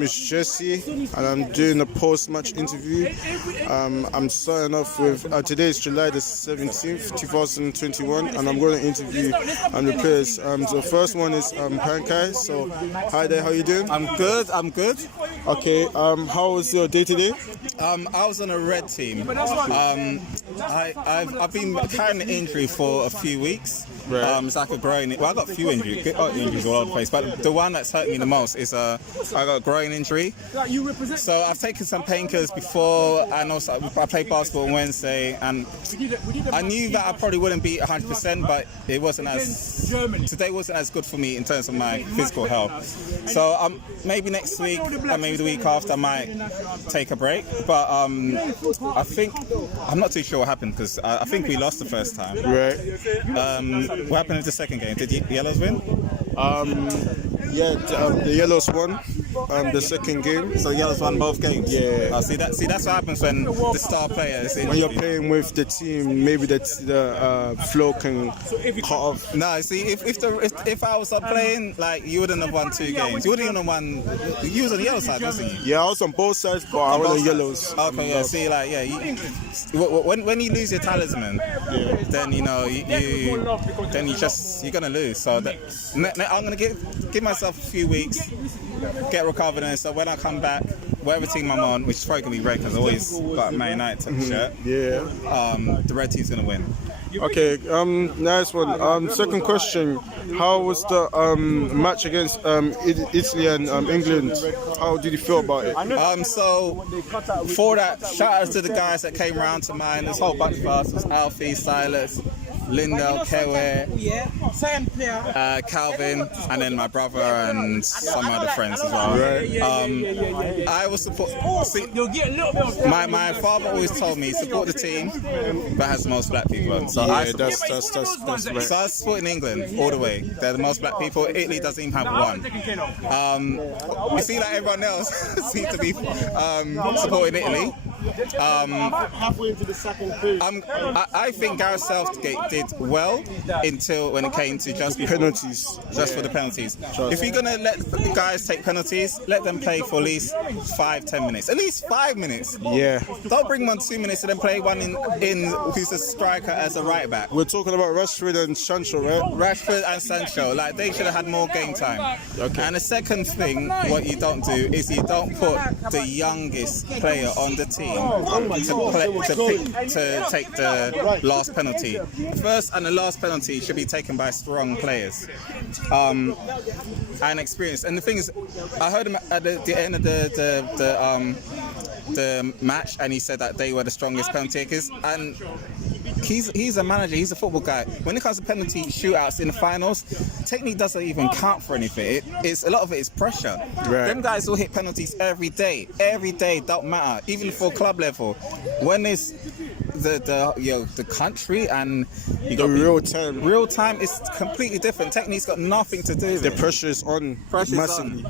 It's Jesse, and I'm doing a post-match interview. I'm starting off with today is July the 17th, 2021, and I'm going to interview the players. The first one is Pankai. So, hi there, how you doing? I'm good. Okay. How was your day today? I was on a red team. I've been carrying an injury for a few weeks. Right. It's like a groin. Well, I got a few injuries. Injuries all over the place, but the one that's hurt me the most is I got a groin injury. So I've taken some painkillers before, and also I played basketball on Wednesday, and I knew that I probably wouldn't be 100%, but it wasn't today wasn't as good for me in terms of my physical health. So maybe next week, or maybe the week after, I might take a break. But I think I'm not too sure what happened because I think we lost the first time. Right. What happened in the second game? Did Yellows win? The Yellows won the second game. So Yellows won both games. Yeah. See that's what happens when the star player is injured. When you're playing with the team, maybe the flow can cut off. No, see, if I was up playing, like, you wouldn't have won 2 games. You wouldn't have won. You was on the yellow side, wasn't you? Yeah, I was on both sides, but I was on Yellows. Okay, yeah. See, like, yeah, when you lose your talisman, then you're gonna lose. So I'm gonna give myself a few weeks, get recovered, and so when I come back, whatever team I'm on, which is probably gonna be red because I always got a Man United shirt. Yeah. The red team's gonna win. Okay. Nice one. Second question: how was the match against Italy and England? How did you feel about it? So for that, shout out to the guys that came round to mine. This whole bunch of us was Alfie, Silas, Lindell, Kewe, Calvin, and then my brother and some other friends as well. Right. I was my father always told me support the team that has the most black people on. So that's right. So I was supporting England all the way. They're the most black people. Italy doesn't even have one. You see, like everyone else seems to be supporting Italy. Halfway into the second period. I think Gareth Southgate did well until when it came to just penalties. For the penalties. If you're gonna let the guys take penalties, let them play for at least 5-10 minutes. At least 5 minutes. Yeah. Don't bring them on 2 minutes and then play one in who's a striker as a right back. We're talking about Rashford and Sancho, right? Rashford and Sancho, like, they should have had more game time. Okay. And the second thing, what you don't do is you don't put the youngest player on the team to take the last penalty. The first and the last penalty should be taken by strong players and experience. And the thing is, I heard him at the end of the match, and he said that they were the strongest penalty takers. And he's a manager, he's a football guy. When it comes to penalty shootouts in the finals, technique doesn't even count for anything. It's a lot of it is pressure. Right. Them guys will hit penalties every day, don't matter, even for club level. When it's the country and you got real time is completely different. Technique's got nothing to do with it. The pressure is on massively.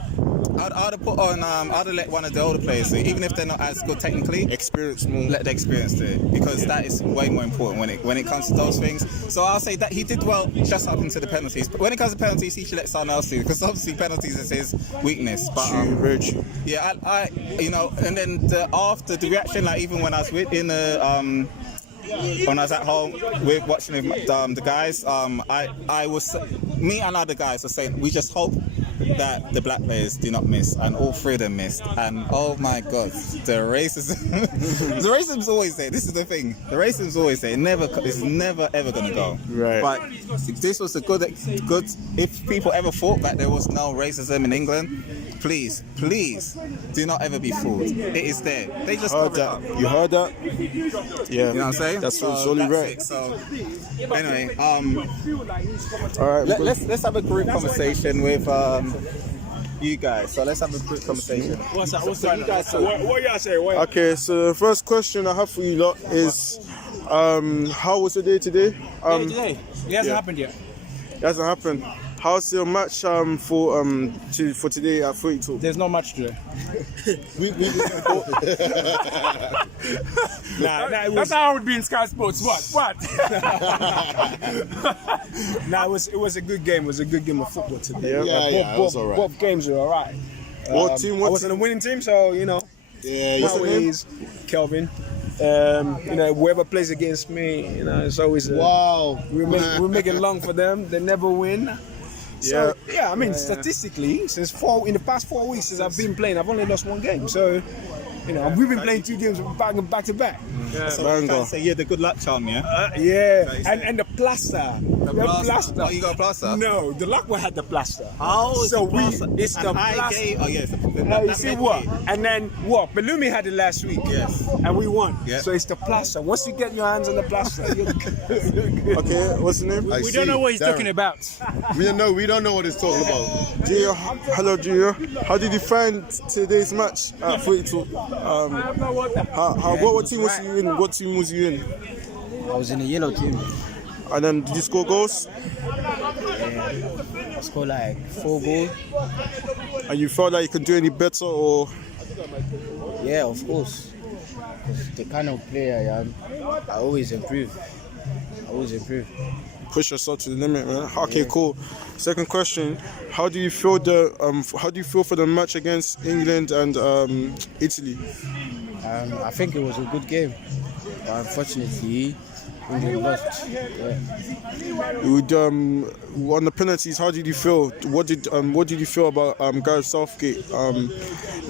I'd have put on. I'd have let one of the older players do it, even if they're not as good technically. Experience more. Let the experience do it, because that is way more important when it comes to those things. So I'll say that he did well just up into the penalties. But when it comes to penalties, he should let someone else do it, because obviously penalties is his weakness. But very true. Yeah, I and then after the reaction, like even when I was when I was at home watching the guys, me and other guys were saying we just hope that the black players do not miss, and all 3 of them missed. And oh my God, the racism, the racism's always there. This is the thing, the racism's always there. It's never ever gonna go. Right. But this was a good. If people ever thought that there was no racism in England, please do not ever be fooled. It is there. They just heard that. You heard that? Yeah. You know what I'm saying? That's only right. It. So anyway, all right. Let's have a group conversation with you guys. So let's have a group conversation. What's that? You guys What y'all say? Okay, so the first question I have for you lot is, how was the day today? Today? It hasn't happened yet. It hasn't happened. How's your match for today at FuiTalk? There's no match today. That's how I would be in Sky Sports. What? It was a good game. It was a good game of football today. Yeah, both games were alright. What team? I What was in team? a winning team, so you know. Yeah, What's the name? Always Kelvin. You know, whoever plays against me, you know, it's always wow. we make it long for them. They never win. So yeah, I mean, statistically, in the past 4 weeks since I've been playing, I've only lost 1 game. So, you know, we've been playing 2 games back to back. Bango. So yeah, the good luck charm, yeah. Yeah, and the plaster. The plaster. Oh, you got a plaster? No, the Lockwood had the plaster. Oh, so it's the and I plaster. gave- Oh yes. You see what? And then what? Belumi had it last week. Yes. And we won. Yeah. So it's the plaster. Once you get your hands on the plaster, you're good. Okay, what's the name? We don't know what he's talking about. We don't know what he's talking about. Gio, hello Gio. How did you find today's match at FuiTalk? What team was you in? What team was you in? I was in a yellow team. And then did you score goals? I scored like 4 goals. And you felt like you could do any better, or Yeah, of course. 'Cause the kind of player I am, I always improve. push yourself to the limit, man? Okay, cool. Second question: How do you feel for the match against England and Italy? I think it was a good game. But unfortunately, England lost. Yeah. On the penalties, how did you feel? What did you feel about Gareth Southgate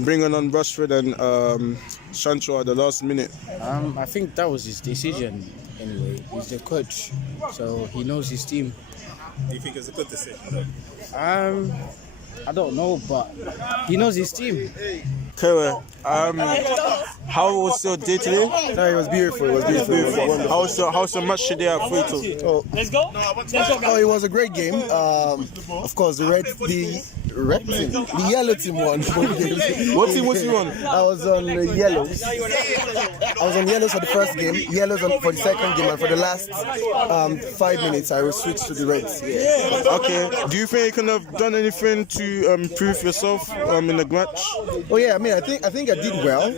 bringing on Rashford and Sancho at the last minute? I think that was his decision anyway. He's the coach, so he knows his team. Do you think it was a good decision? I don't know, but he knows his team. Kewe, how was your day today? No, it was beautiful. It was beautiful. How's your match today at FuiTalk? Oh, it was a great game. Of course, the yellow team won. What team was you on? I was on the yellows. I was on yellows for the first game, yellows for the second game, and for the last 5 minutes, I will switch to the reds. Yeah. Okay. Do you think you could have done anything to improve yourself in the match? Oh yeah, I mean, I think I did well.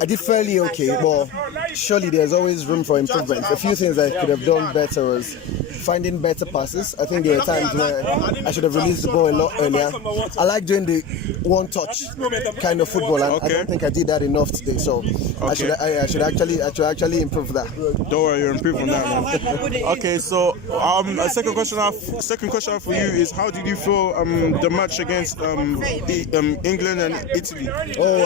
I did fairly okay, but surely there's always room for improvement. A few things I could have done better was finding better passes. I think there were times where I should have released the ball a lot earlier. I like doing the one-touch kind of football, and I don't think I did that enough today. So I should actually improve that. Don't worry, you're improving on that, man. Okay, so a second question I have for you is, how did you feel the match against England and Italy? Oh, I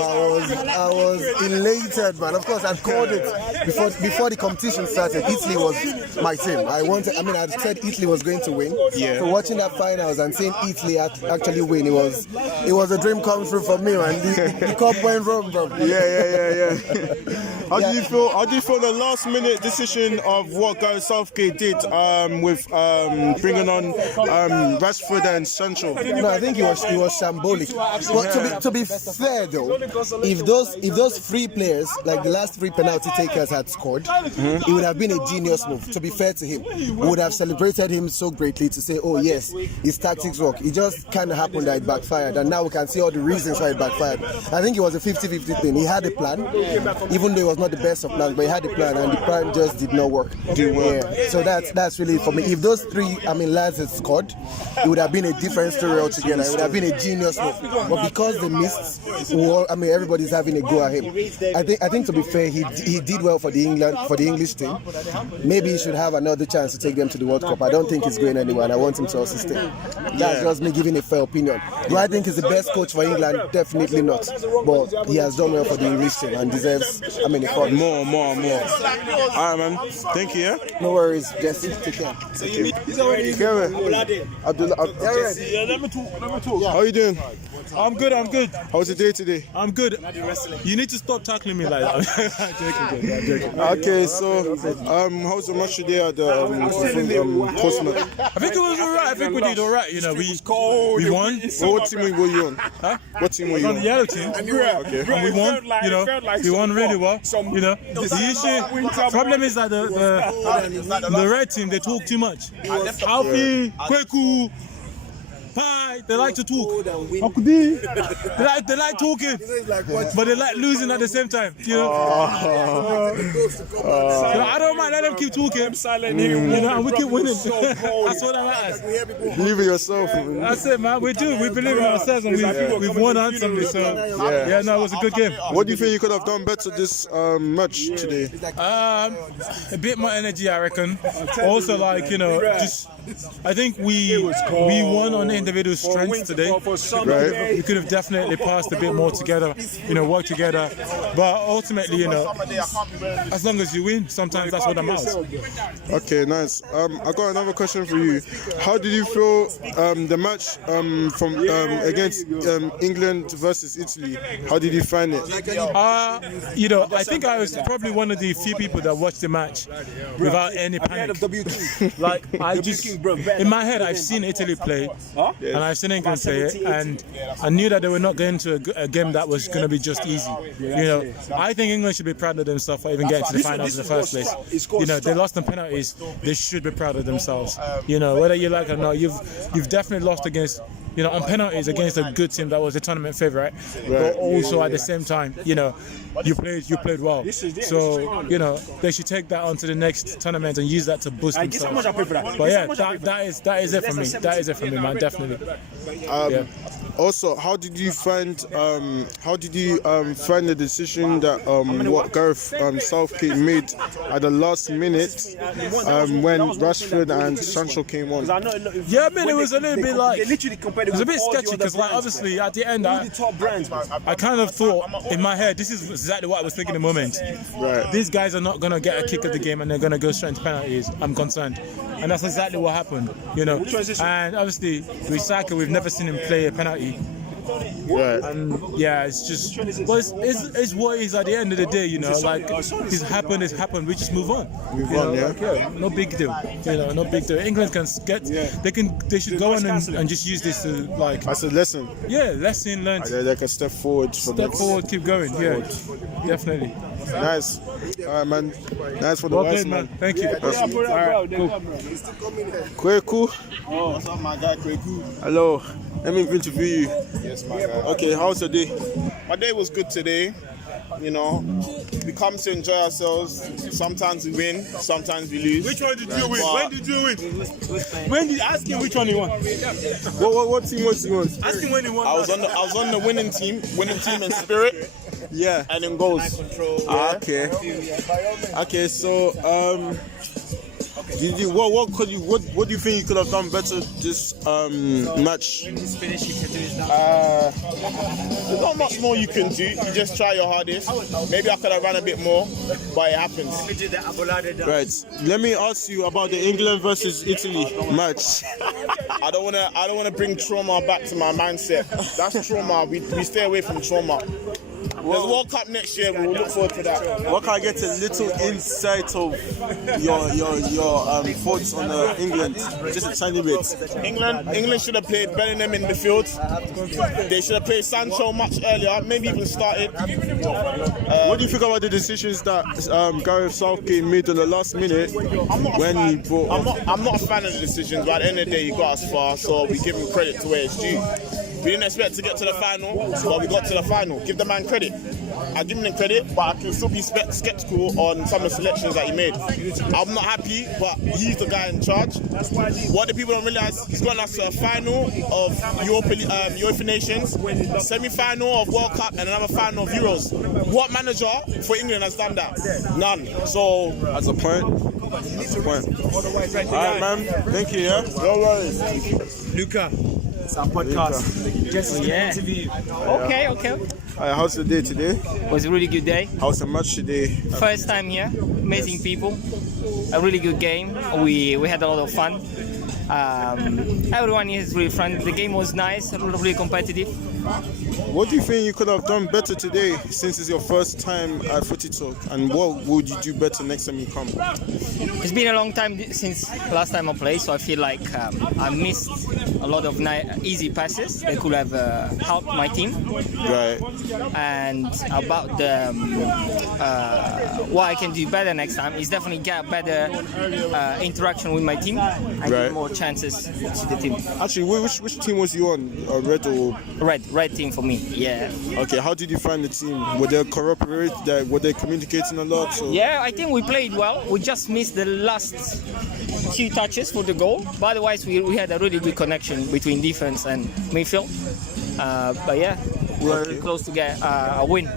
was elated, man. Of course, I called it before the competition started. Italy was my team. I said Italy was going to win. Yeah. So watching that finals and seeing Italy actually win, it was a dream come true for me, man. The cup went wrong, bro. Yeah. How do you feel the last minute decision of what Gareth Southgate did with bringing on Rashford and Sancho? No, I think he was shambolic. But to be fair though, if those 3 players, like the last 3 penalty takers, had scored, it would have been a genius move. To be fair to him, we would have celebrated him so greatly to say, oh yes, his tactics work. It just kind of happened that it backfired, and now we can see all the reasons why it backfired. I think it was a 50-50 thing. He had a plan, even though it was not the best of plans, but he had a plan, and the plan just did not work. Yeah. So that's really for me. If those 3 lads had scored, it would have been a different story altogether. It would have been a genius move. But because they missed, everybody's having a go at him. I think to be fair, he did well for the English team. Maybe he should have another chance to take them to the World Cup. I don't think he's going anywhere, and I want him to also stay. That's just me giving a fair opinion. Do I think he's the best coach for England? Definitely not. But he has done well for the English team and deserves a call. More. Alright, man. Thank you, yeah? No worries, Jesse. Take care. Let me talk. How you doing? I'm good. How's your day today? I'm good. You need to stop tackling me like that. I'm joking. Okay, so how's the match today at the Portsmouth? I think it was alright. I think we did alright. You know, we won. What team were you on? Huh? What team were you On on? the yellow team. Okay. And we won. You know, we won really well. You know, the problem is that the red team, they talk too much. Alfie, Kweku, pie. They like to talk. They like talking, but they like losing at the same time. You know. So I don't mind. Let them keep talking. You know, and we keep winning. That's what that matters. Believe in yourself. That's it, man. We do. We believe in ourselves, and we've won handsomely. So yeah, no, it was a good game. What do you think you could have done better this match today? A bit more energy, I reckon. Also, like, you know, just I think we won on individual strengths today. Right. We could have definitely passed a bit more together, you know, work together. But ultimately, you know, as long as you win, sometimes that's what that matters. Okay, nice. I got another question for you. How did you feel the match from against England versus Italy? How did you find it? You know, I think I was probably one of the few people that watched the match without any panic. Like, I just, in my head, I've seen Italy play and I've seen England play it, and I knew that they were not going to a game that was going to be just easy. You know, I think England should be proud of themselves for even getting to the finals in the first place. You know, they lost on penalties. They should be proud of themselves. You know, whether you like it or not, you've definitely lost against, you know, on penalties against a good team that was a tournament favourite. But also at the same time, you know, you played well. So, you know, they should take that on to the next tournament and use that to boost themselves. But yeah, that is it for me. That is it for me, man. Definitely. Also, how did you find the decision that what Gareth Southgate made at the last minute when Rashford and Sancho came on? Yeah, I mean, it was a little bit like, it was a bit sketchy because, like, obviously at the end I kind of thought in my head, this is exactly what I was thinking in the moment. Right. These guys are not gonna get a kick of the game and they're gonna go straight into penalties. I'm concerned, and that's exactly what happened. You know, and obviously with Saka, we've never seen him play a penalty. Right. And yeah, it's just, well, it's what it is at the end of the day, you know, like, it's happened, we just move on. Like, yeah, no big deal, you know, no big deal. England can get, they should go on and just use this to, like, as a lesson. Yeah, lesson learned. Like a step forward. Keep going, yeah, definitely. Nice. Man, nice for the Well last played, man. man. Thank you. Kweku. Oh, what's up, my guy, Kweku? Hello. Let me interview you. Yes, my guy. Okay, how's your day? My day was good today. You know, we come to enjoy ourselves. Sometimes we win, sometimes we lose. Which one did you win? When did you win? When did ask him which one he won? What team was he on? Ask him when he won. I was on the winning team in spirit. Yeah. And in goals. Okay. Okay, so what do you think you could have done better this match? There's not much more you can do. You just try your hardest. Maybe I could have run a bit more, but it happens. Right. Let me ask you about the England versus Italy match. I don't wanna bring trauma back to my mindset. That's trauma. We stay away from trauma. There's a World Cup next year. We'll look forward to that. What can I get a little insight of your thoughts on England? Just a tiny bit. England should have played Bellingham in the field. They should have played Sancho much earlier. Maybe even started. What do you think about the decisions that Gareth Southgate made on the last minute when he brought? I'm not a fan of the decisions, but at the end of the day, he got us far, so we give him credit to where it's due. We didn't expect to get to the final, but we got to the final. Give the man credit. I give him the credit, but I can still be skeptical on some of the selections that he made. I'm not happy, but he's the guy in charge. What the people don't realise, he's gotten us to a final of UEFA Nations, semi-final of World Cup, and another final of Euros. What manager for England has done that? None. So That's a point. Alright, man. Thank you, yeah? no worries. Luca. It's our podcast. Just interview. Okay. How's the day today? It was a really good day. How's the match today? First time here. Amazing people. A really good game. We had a lot of fun. Everyone is really friendly. The game was nice. Really competitive. What do you think you could have done better today, since it's your first time at FutiTalk? And what would you do better next time you come? It's been a long time since last time I played, so I feel like I missed a lot of easy passes that could have helped my team. Right. And about the what I can do better next time is definitely get better interaction with my team and Right. give more chances to the team. Actually, which team was you on? Red or? Red team for me. Yeah. Okay, how did you find the team? Were they cooperating? Were they communicating a lot? Or? Yeah, I think we played well. We just missed the last few touches for the goal. But otherwise, we had a really good connection between defense and midfield. But yeah, we were close to get a win.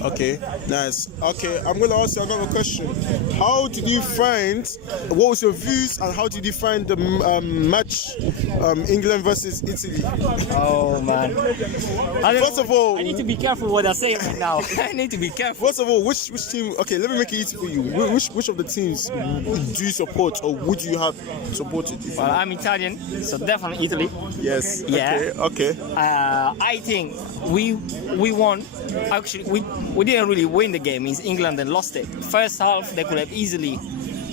Okay, nice. Okay, I'm going to ask you another question. How did you find, what was your views and how did you find the match England versus Italy? Oh man. First of all, I need to be careful what I say right now. I need to be careful. First of all, which team, okay, let me make it easy for you. Which of the teams do you support or would you have supported? Well, I'm Italian, so definitely Italy. Yes. Yeah. Okay. I think we won. Actually, we didn't really win the game. It's England that lost it. First half, they could have easily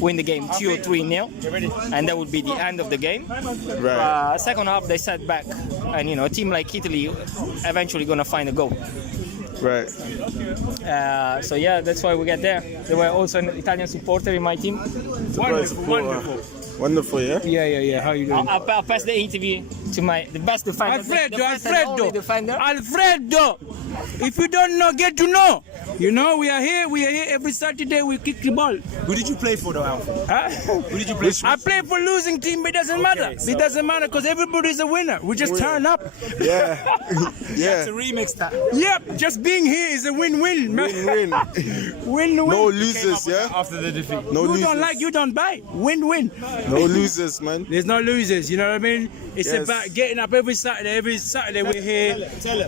win the game 2 or 3-0, and that would be the end of the game. Right. Second half, they sat back, and a team like Italy eventually gonna find a goal. Right. So yeah, that's why we get there. There were also an Italian supporter in my team. Wonderful. Wonderful, yeah? Yeah. How you doing? I'll pass the interview to the best defender. Alfredo! If you don't know, get to know. We are here every Saturday, we kick the ball. Who did you play for, though, Alfred? Huh? Who did you play for? I play for losing team, but it doesn't matter. It doesn't matter because everybody's a winner. We just turn up. Yeah. That's a remix that. Yep, just being here is a win-win, man. Win-win. Win-win. No losers, yeah? After the defeat. No You losers. don't like, you don't buy. Win-win. No losers, man. There's no losers, you know what I mean? It's Yes. about getting up every Saturday. Every Saturday we're here.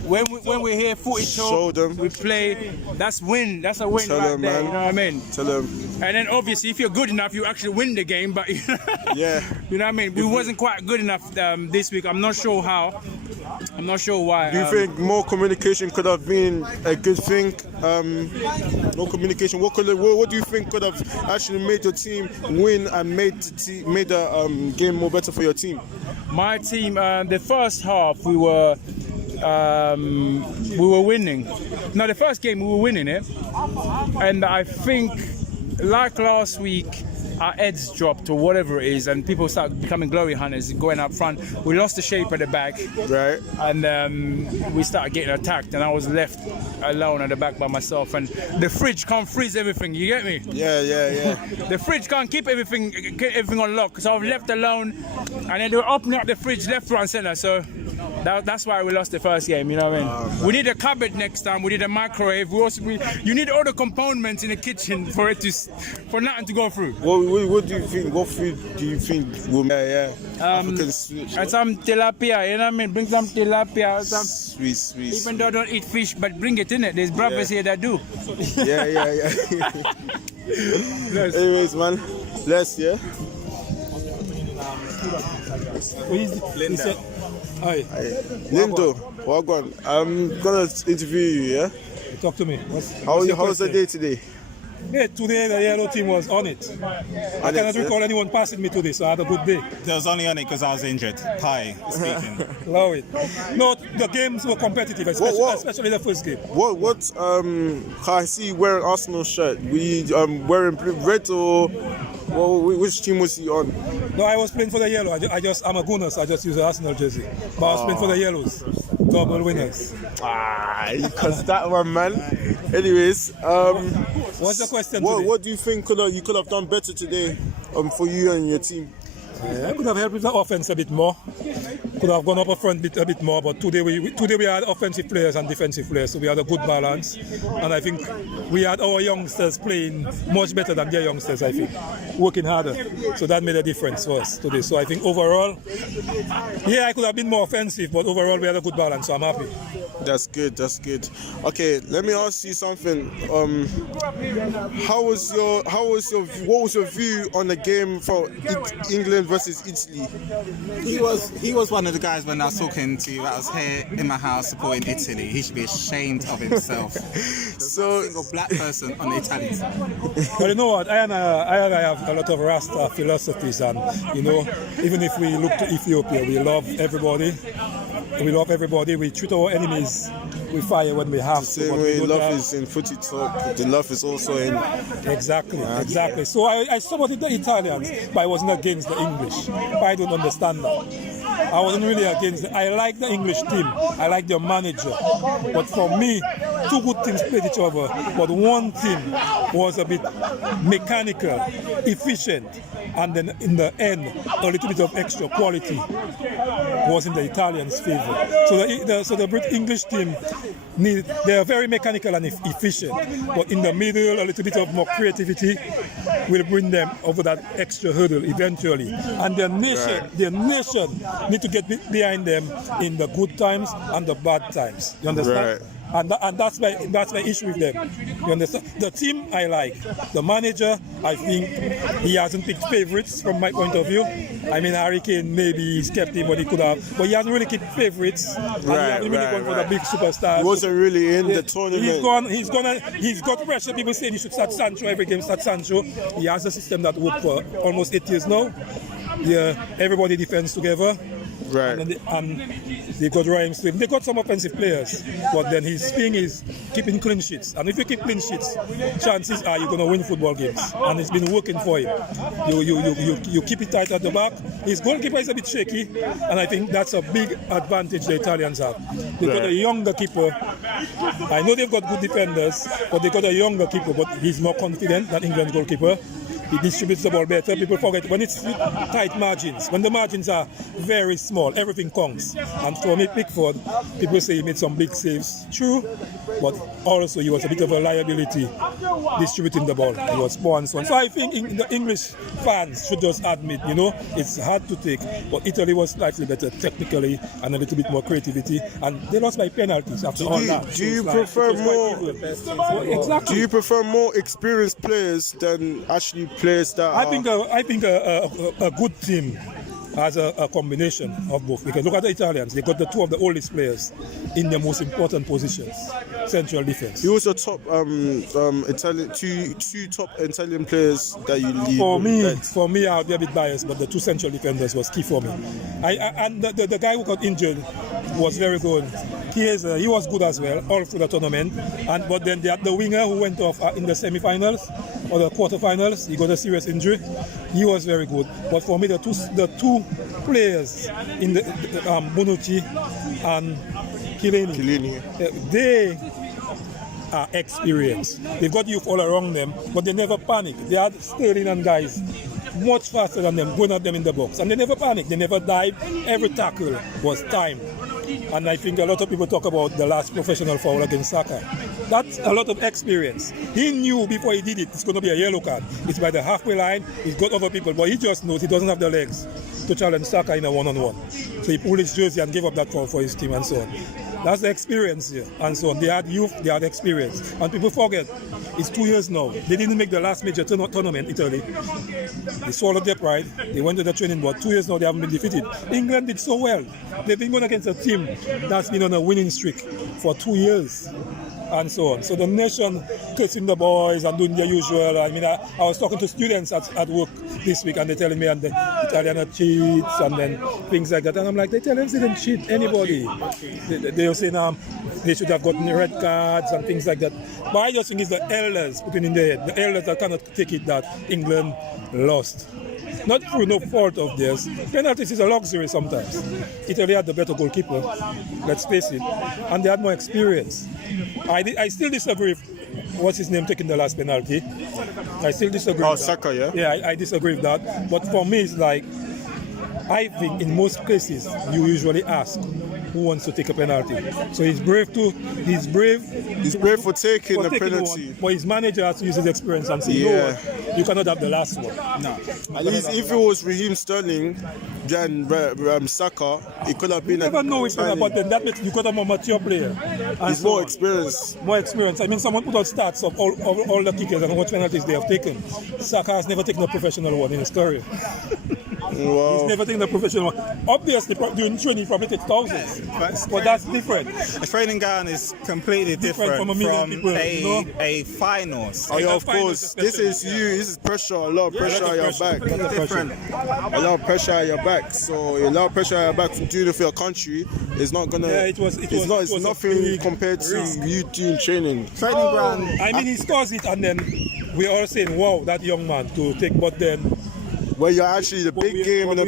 When we're here, Show FuiTalk, them. we play. That's win. That's a win Tell right them, there. man. You know what I mean? Tell them. And then obviously, if you're good enough, you actually win the game. But Yeah. you know what I mean? We wasn't quite good enough this week. I'm not sure how. I'm not sure why. Do you think more communication could have been a good thing? More communication. What do you think could have actually made your team win and made the game more better for your team? My team, the first half, we were winning. No, the first game we were winning it, and I think, like last week, our heads dropped or whatever it is, and people start becoming glory hunters, going up front. We lost the shape at the back, Right. and we started getting attacked, and I was left alone at the back by myself. And the fridge can't freeze everything. You get me? Yeah. The fridge can't keep everything on lock, so I was left alone, and then they were opening up the fridge left, right, and center. So that's why we lost the first game. You know what I mean? We need a cupboard next time. We need a microwave. You need all the components in the kitchen for nothing to go through. What do you think? What food do you think will African switch? And some tilapia. You know what I mean? Bring some tilapia. Sweet. Even though I don't eat fish, but bring it in it. There's brothers here that do. Yeah. Anyways, man. Bless, yeah? Linda. Hi. Lindo, Wagwan, I'm gonna interview you, yeah? Talk to me. How was the day today? Yeah, today the yellow team was on it. I cannot recall anyone passing me today, so I had a good day. They was only on it because I was injured. Hi, speaking. Love it. No, the games were competitive, especially the first game. I see you wearing Arsenal shirt. We wearing red or which team was he on? No, I was playing for the yellow. I'm a Gunners. I just use the Arsenal jersey. But I was playing for the yellows. Double winners. You cussed that one, man. Anyways, what's the question what, today? what do you think you could have done better today for you and your team? I could have helped with the offense a bit more. Could have gone up front a bit more, but today we had offensive players and defensive players, so we had a good balance. And I think we had our youngsters playing much better than their youngsters, I think, working harder. So that made a difference for us today. So I think overall, I could have been more offensive, but overall we had a good balance, so I'm happy. That's good. Okay, let me ask you something. What was your view on the game for England versus Italy? He was was one of the guys when I was talking to you. I was here in my house supporting Italy. He should be ashamed of himself. So, single black person on the Italian side. Well, you know what? I have a lot of Rasta philosophies, and you know, even if we look to Ethiopia, we love everybody. We love everybody. We treat our enemies with fire when we have to. The same way love is in FutiTalk, the love is also in... Exactly. So I supported the Italians, but I wasn't against the English. I don't understand that. I wasn't really against it. I like the English team. I like their manager. But for me, two good teams played each other. But one team was a bit mechanical, efficient, and then in the end, a little bit of extra quality was in the Italians' favor. So the British English team, they are very mechanical and efficient. But in the middle, a little bit of more creativity will bring them over that extra hurdle eventually. And their nation need to get behind them in the good times and the bad times. You understand? Right. And that's my issue with them. You understand? The team I like. The manager, I think he hasn't picked favorites from my point of view. I mean, Harry Kane maybe he's kept him what he could have, but he hasn't really kept favorites. And he hasn't really gone for the big superstars. He wasn't really in the tournament. He's got pressure. People saying he should start Sancho every game. Start Sancho. He has a system that worked for almost 8 years now. Yeah, everybody defends together. Right. And they've got Raheem Sterling. They've got some offensive players, but then his thing is keeping clean sheets. And if you keep clean sheets, chances are you're going to win football games. And it's been working for him. You keep it tight at the back. His goalkeeper is a bit shaky, and I think that's a big advantage the Italians have. They've got a younger keeper. I know they've got good defenders, but they've got a younger keeper, but he's more confident than England's goalkeeper. He distributes the ball better. People forget when it's tight margins. When the margins are very small, everything counts. And for me, Pickford, people say he made some big saves. True, but also he was a bit of a liability distributing the ball. He was poor and so on. So I think the English fans should just admit, you know, it's hard to take, but Italy was slightly better technically and a little bit more creativity. And they lost by penalties after all that. Do you prefer more experienced players than actually players that I think a good team has a combination of both. Because look at the Italians; they got the two of the oldest players in the most important positions, central defense. Who was the top Italian two top Italian players that you lead? For me, I'll be a bit biased, but the two central defenders was key for me. And the guy who got injured was very good. He was good as well all through the tournament. But then the winger who went off in the semi-finals or the quarter-finals, he got a serious injury. He was very good. But for me, the two players in the Bonucci and Chiellini, they are experienced. They've got youth all around them, but they never panic. They had Sterling and guys much faster than them, going at them in the box. And they never panic, they never dive. Every tackle was timed. And I think a lot of people talk about the last professional foul against Saka. That's a lot of experience. He knew before he did it, it's going to be a yellow card. It's by the halfway line, he's got other people, but he just knows he doesn't have the legs to challenge Saka in a one-on-one. So he pulled his jersey and gave up that foul for his team and so on. That's the experience here, and so on. They had youth, they had experience. And people forget, it's 2 years now. They didn't make the last major tournament, Italy. They swallowed their pride. They went to the training board. 2 years now, they haven't been defeated. England did so well. They've been going against a team that's been on a winning streak for 2 years. And so on. So the nation kissing the boys and doing their usual. I mean, I was talking to students at work this week and they're telling me and the Italian cheats and then things like that. And I'm like, the Italians didn't cheat anybody. They were saying they should have gotten red cards and things like that. But I just think it's the elders putting in their head. The elders that cannot take it that England lost. Not through no fault of theirs. Penalties is a luxury sometimes. Italy had the better goalkeeper, let's face it, and they had more experience. I still disagree with what's his name taking the last penalty. I still disagree with that. Saka, yeah? Yeah, I disagree with that. But for me, it's like, I think in most cases, you usually ask who wants to take a penalty. So he's brave too. He's brave for taking the penalty. But his manager has to use his experience and say, no, you cannot have the last one. No. At least if it was Raheem Sterling and Saka, it could have been. You never know which one, but then that makes you got a more mature player. He's more experienced. More experience. I mean, someone put out stats of all the kickers and how much penalties they have taken. Saka has never taken a professional one in his career. Wow. He's never taken a professional. Obviously, during training, he probably takes thousands. But that's different. A training ground is completely different from a million people, a finals. Oh yeah, of course. This is you. This is pressure. A lot of pressure on your back. Different. A lot of pressure on your back. So a lot of pressure on your back from doing it for your country is not gonna. Yeah, it's nothing compared to you doing training. Training ground. I mean, he scores it, and then we're all saying, "Wow, that young man to take." But then, where you're actually the big game, and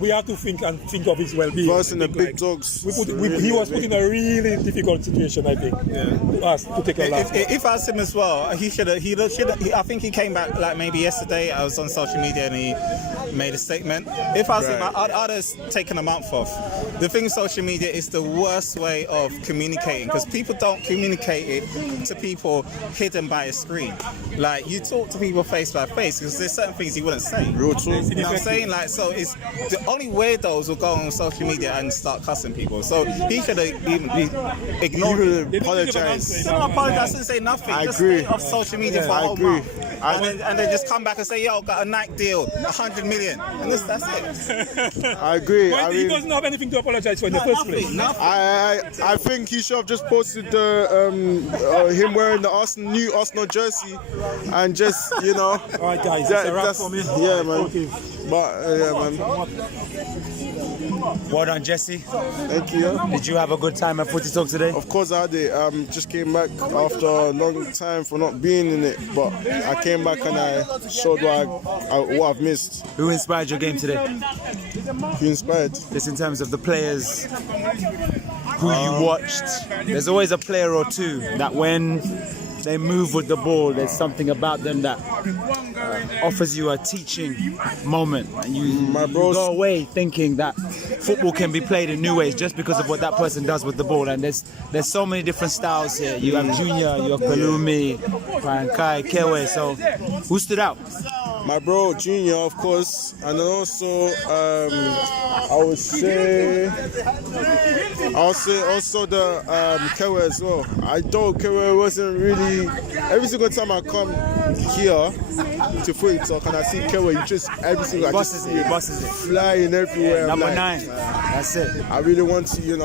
we have to think of his well-being. First in the big dogs. He was put in a really difficult situation, I think, to us to take a laugh. If I asked him as well, he should have. I think he came back like maybe yesterday. I was on social media and he made a statement. If I asked him, I'd have taken a month off. The thing with social media is the worst way of communicating because people don't communicate it to people hidden by a screen. Like you talk to people face by face because there's certain things you wouldn't say. Real talk. You know what I'm saying? Like, so it's the only weirdos will go on social media and start cussing people. So he should have even ignored it. Apologize. Don't apologize and say nothing. I just agree. stay off social media for a whole month. And then just come back and say, yo, got a Nike deal, 100 million. And that's it. I agree. But he doesn't have anything to apologize for in the first place. I think he should have just posted him wearing the new Arsenal jersey and just, you know. All right, guys, it's a wrap for me. Yeah, man. But, yeah, man. Well done, Jesse. Thank you. Did you have a good time at FutiTalk today? Of course I did. Just came back after a long time for not being in it, but I came back and I showed what I've missed. Who inspired your game today? Who inspired? Just in terms of the players who you watched. There's always a player or two that when they move with the ball, there's something about them that offers you a teaching moment, and you go away thinking that football can be played in new ways just because of what that person does with the ball. And there's so many different styles here. You have Junior, you have Palumi, Kai, Kewe. So who stood out? My bro Junior, of course, and then also I would say also the Kewe as well. I thought Kewe wasn't really. Every single time I come here to FuiTalk and I see Kewe, you just every single he bosses it, flying everywhere. Number 9, that's it. I really want to,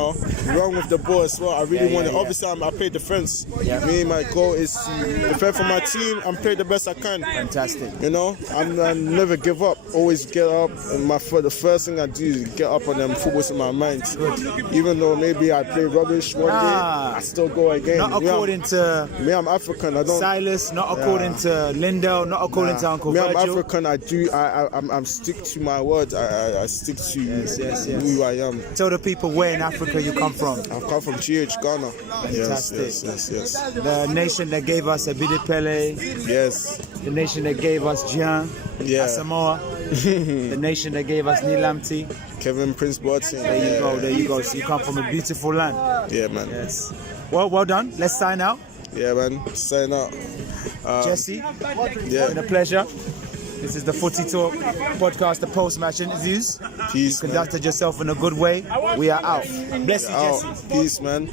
run with the ball as well. I really want it. Obviously, I play defense. Me, my goal is to defend for my team and play the best I can. Fantastic. I never give up. Always get up. And the first thing I do is get up on them. Football's in my mind. Even though maybe I play rubbish one day, I still go again. Not according to me, I'm African. I don't. Silas. Not according to Lindell. Not according to Uncle Virgil. I'm African. I'm stick to my word. I stick to who I am. Tell the people where in Africa you come from. I've come from GH, Ghana. Fantastic. Yes. The nation that gave us Abidi Pele. Yes. The nation that gave us Gian. Asamoah. The nation that gave us Nilamti. Kevin Prince Boateng. There you go. So you come from a beautiful land. Yeah, man. Yes. Well done. Let's sign out. Yeah, man. Sign out. Jesse, it's been a pleasure. This is the FutiTalk podcast, the post-match interviews. Peace, you conducted yourself in a good way. We are out. Bless you, Jesse. Peace, man.